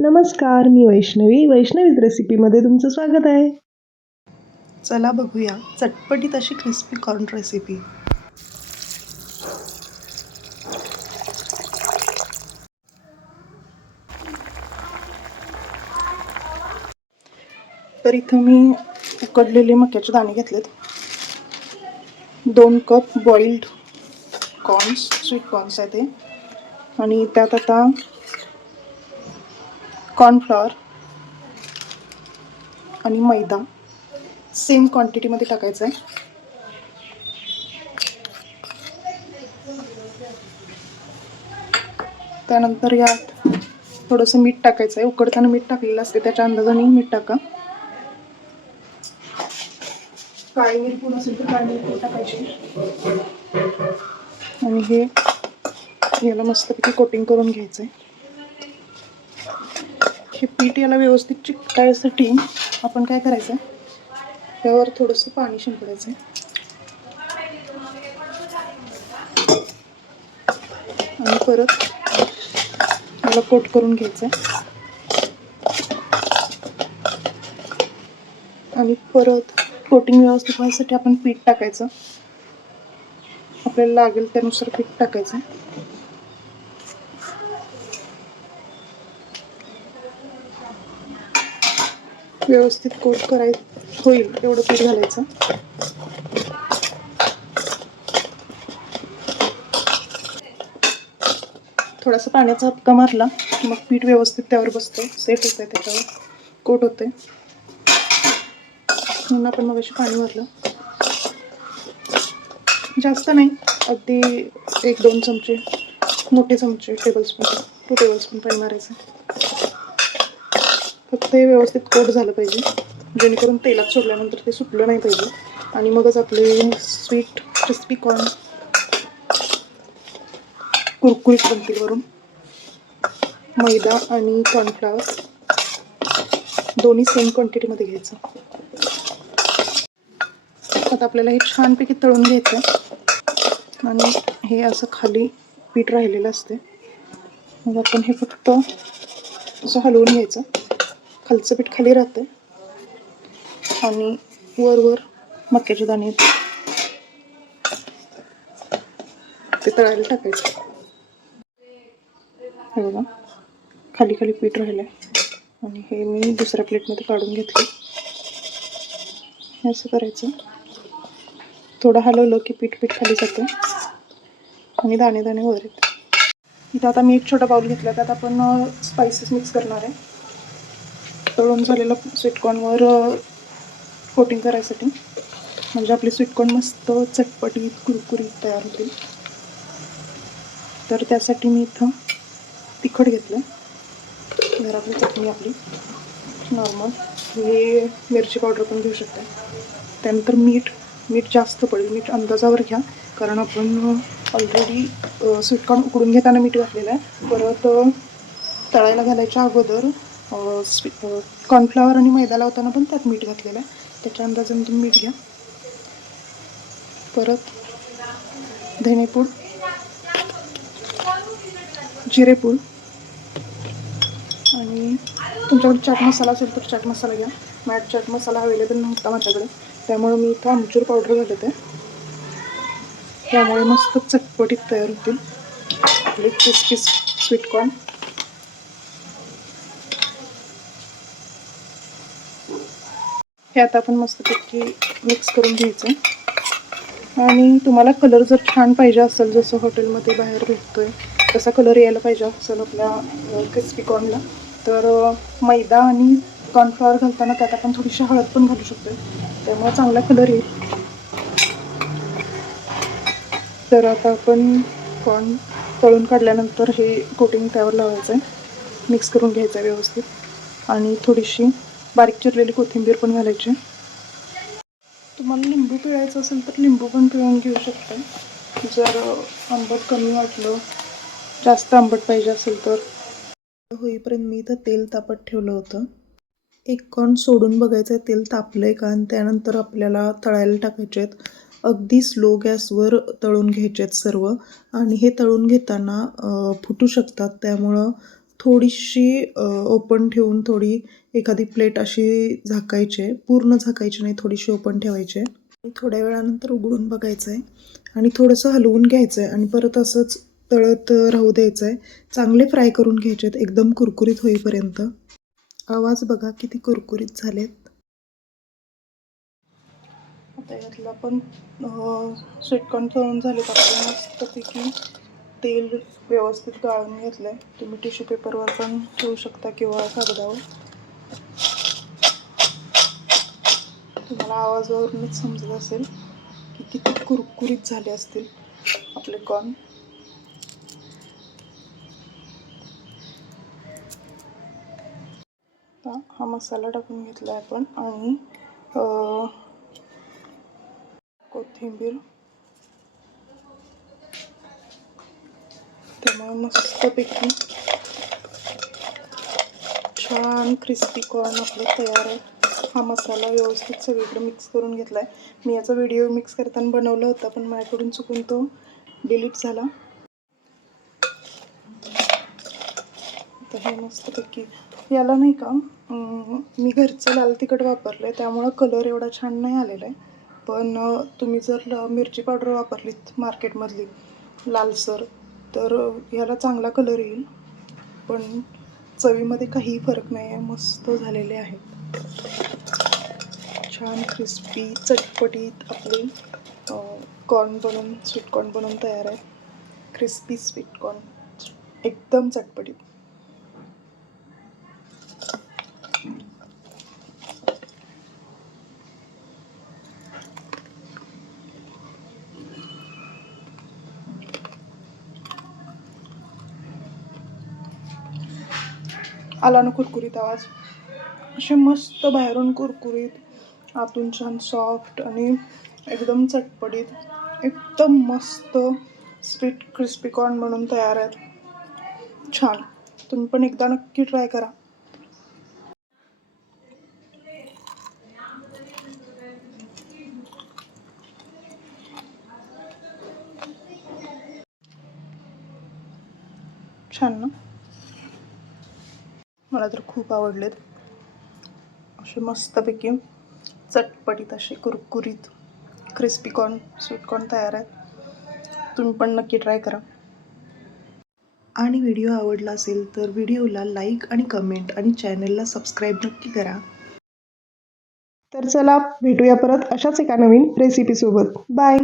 नमस्कार, मी वैष्णवीज रेसिपीमध्ये तुमचं स्वागत आहे. चला बघूया चटपटीत अशी क्रिस्पी कॉर्न रेसिपी. तर इथं मी उकडलेले मक्याचे दाणे घेतलेत. 2 cup boiled corns, sweet corns आहे ते. आणि त्यात आता कॉर्नफ्लॉवर आणि मैदा सेम क्वांटिटीमध्ये टाकायचं आहे. त्यानंतर यात थोडंसं मीठ टाकायचं आहे. उकडताना मीठ टाकलेलं असते, त्याच्या अंदाजाने मीठ टाका. काळी मिरी पूड असेल तर काळी मिरी पूड टाकायची. आणि हे याला मस्तपैकी कोटिंग करून घ्यायचं आहे. हे पीठ याला व्यवस्थित चिकटायसाठी आपण काय करायचं आहे, त्यावर थोडंसं पाणी शिंपडायचं आहे आणि परत याला कोट करून घ्यायचं आहे. आणि परत कोटिंग व्यवस्थित व्हायसाठी आपण पीठ टाकायचं. आपल्याला लागेल त्यानुसार पीठ टाकायचं. व्यवस्थित कोट होईल एवढं पीठ घालायचं. थोडासा पाण्याचा हपका मारला मग पीठ व्यवस्थित त्यावर बसतं, सेट होतंय, त्याच्यावर कोट होते. म्हणून आपण मग अशी पाणी मारलं, जास्त नाही, अगदी 1-2 चमचे, मोठे चमचे, 2 टेबलस्पून पाणी मारायचं. फक्त हे व्यवस्थित कोट झालं पाहिजे, जेणेकरून तेलात सोडल्यानंतर ते सुटलं नाही पाहिजे. आणि मगच आपले स्वीट क्रिस्पी कॉर्न कुरकुरीत बनतील. वरून मैदा आणि कॉर्नफ्लॉवर दोन्ही सेम क्वांटिटीमध्ये घ्यायचं. आता आपल्याला हे छानपैकी तळून घ्यायचं आहे. आणि हे असं खाली पीठ राहिलेलं असते, मग आपण हे फक्त असं हलवून घ्यायचं. खालचं पीठ खाली राहतं आणि वर मक्याचे दाणे ते तळायला टाकायचं. हे बघा, खाली पीठ राहिलं आहे आणि हे मी दुसऱ्या प्लेटमध्ये काढून घेतलं. हे असं करायचं. थोडं हलवलं की पीठ खाली जातं आणि दाणे वर येतात. इथं आता मी एक छोटा बाउल घेतला, त्यात आपण स्पायसेस मिक्स करणार आहे. तळून झालेलं स्वीटकॉर्नवर कोटिंग करायसाठी, म्हणजे आपले स्वीटकॉर्न मस्त चटपटीत कुरकुरीत तयार होतील. तर त्यासाठी मी इथं तिखट घेतलं, घरातली चटणी आपली नॉर्मल, हे मिरची पावडर पण घेऊ शकता. त्यानंतर मीठ जास्त पडेल, मीठ अंदाजावर घ्या, कारण आपण ऑलरेडी स्वीटकॉर्न उकडून घेताना मीठ घातलेलं आहे. परत तळायला घालायच्या अगोदर कॉर्नफ्लॉवर आणि मैदा लावताना पण त्यात मीठ घातलेलं आहे, त्याच्या अंदाजाने तुम्ही मीठ घ्या. परत धनेपूड, जिरेपूड, आणि तुमच्याकडे चाट मसाला असेल तर चाट मसाला घ्या. मॅट चाट मसाला अवेलेबल नव्हता माझ्याकडे, त्यामुळे मी इथं आमचूर पावडर घालत आहे. त्यामुळे मस्त चटपटीत तयार होतील आपले क्रिस्पी स्वीटकॉर्न. हे आता आपण मस्तपैकी मिक्स करून घ्यायचं. आणि तुम्हाला कलर जर छान पाहिजे असेल, जसं हॉटेलमध्ये बाहेर भेटतोय तसा कलर यायला पाहिजे असेल आपल्या क्रिस्पी कॉर्नला, तर मैदा आणि कॉर्नफ्लॉवर घालताना त्यात आपण थोडीशी हळद पण घालू शकतो, त्यामुळे चांगला कलर येईल. तर आता आपण कॉर्न तळून काढल्यानंतर हे कोटिंग त्यावर लावायचं आहे, मिक्स करून घ्यायचं आहे व्यवस्थित. आणि थोडीशी बारीक चिरलेली कोथिंबीर पण घालायची. तुम्हाला लिंबू पिळायचं असेल तर लिंबू पण पिळून घेऊ शकता, जर आंबट कमी वाटलं, जास्त आंबट पाहिजे असेल तर. होईपर्यंत मी इथं तेल तापत ठेवलं होतं. एक कॉर्न सोडून बघायचं आहे तेल तापलंय का, आणि त्यानंतर आपल्याला तळायला टाकायचे आहेत. अगदी स्लो गॅसवर तळून घ्यायचे आहेत सर्व, आणि हे तळून घेताना फुटू शकतात, त्यामुळं थोडीशी ओपन ठेवून थोडी एखादी प्लेट अशी झाकायची आहे, पूर्ण झाकायची नाही, थोडीशी ओपन ठेवायची आहे. आणि थोड्या वेळानंतर उघडून बघायचं आहे आणि थोडंसं हलवून घ्यायचं आहे आणि परत असंच तळत राहू द्यायचं आहे. चांगले फ्राय करून घ्यायचे आहेत एकदम कुरकुरीत होईपर्यंत. आवाज बघा किती कुरकुरीत झालेत. आता यातला पण स्वीटकॉर्न तळून झालेत आपले मस्तपैकी. तेल व्यवस्थित गाळून घेतलं आहे. तुम्ही टिश्यू पेपरवर पण ठेवू शकता किंवा कागदावर. तुम्हाला आवाजावरूनच समजत असेल की किती कुरकुरीत झाले असतील आपले कॉर्न. हा मसाला टाकून घेतला आहे आपण आणि कोथिंबीर. त्यामुळे मस्तपैकी छान क्रिस्पी कॉर्न आपले तयार आहे. हा मसाला व्यवस्थित सगळीकडे मिक्स करून घेतला आहे. मी याचा व्हिडिओ मिक्स करताना बनवला होता पण माझ्याकडून चुकून तो डिलीट झाला. तर हे मस्तपैकी याला नाही का मी घरचं लाल तिखट वापरलं आहे त्यामुळं कलर एवढा छान नाही आलेला आहे. पण तुम्ही जर मिरची पावडर वापरलीत मार्केटमधली लालसर तर ह्याला चांगला कलर येईल. पण चवीमध्ये काहीही फरक नाही आहे. मस्त झालेले आहेत. छान क्रिस्पी चटपटीत आपले कॉर्न बनून स्वीट कॉर्न बनून तयार आहे. क्रिस्पी स्वीट कॉर्न एकदम चटपटीत. आला ना कुरकुरीत आवाज. असे मस्त बाहेरून कुरकुरीत आतून छान सॉफ्ट आणि एकदम चटपटीत एकदम मस्त स्वीट क्रिस्पी कॉर्न बनून तयार आहेत. छान. तुम्ही पण एकदा नक्की ट्राय करा. छान ना. मला तर खूप आवडलेत. असे मस्तपैकी चटपटीत असे कुरकुरीत क्रिस्पी कॉर्न स्वीट कॉर्न तयार आहेत. तुम्ही पण नक्की ट्राय करा. आणि व्हिडिओ आवडला असेल तर व्हिडिओला लाईक आणि कमेंट आणि चॅनलला सबस्क्राईब नक्की करा. तर चला भेटूया परत अशाच एका नवीन रेसिपीसोबत. बाय.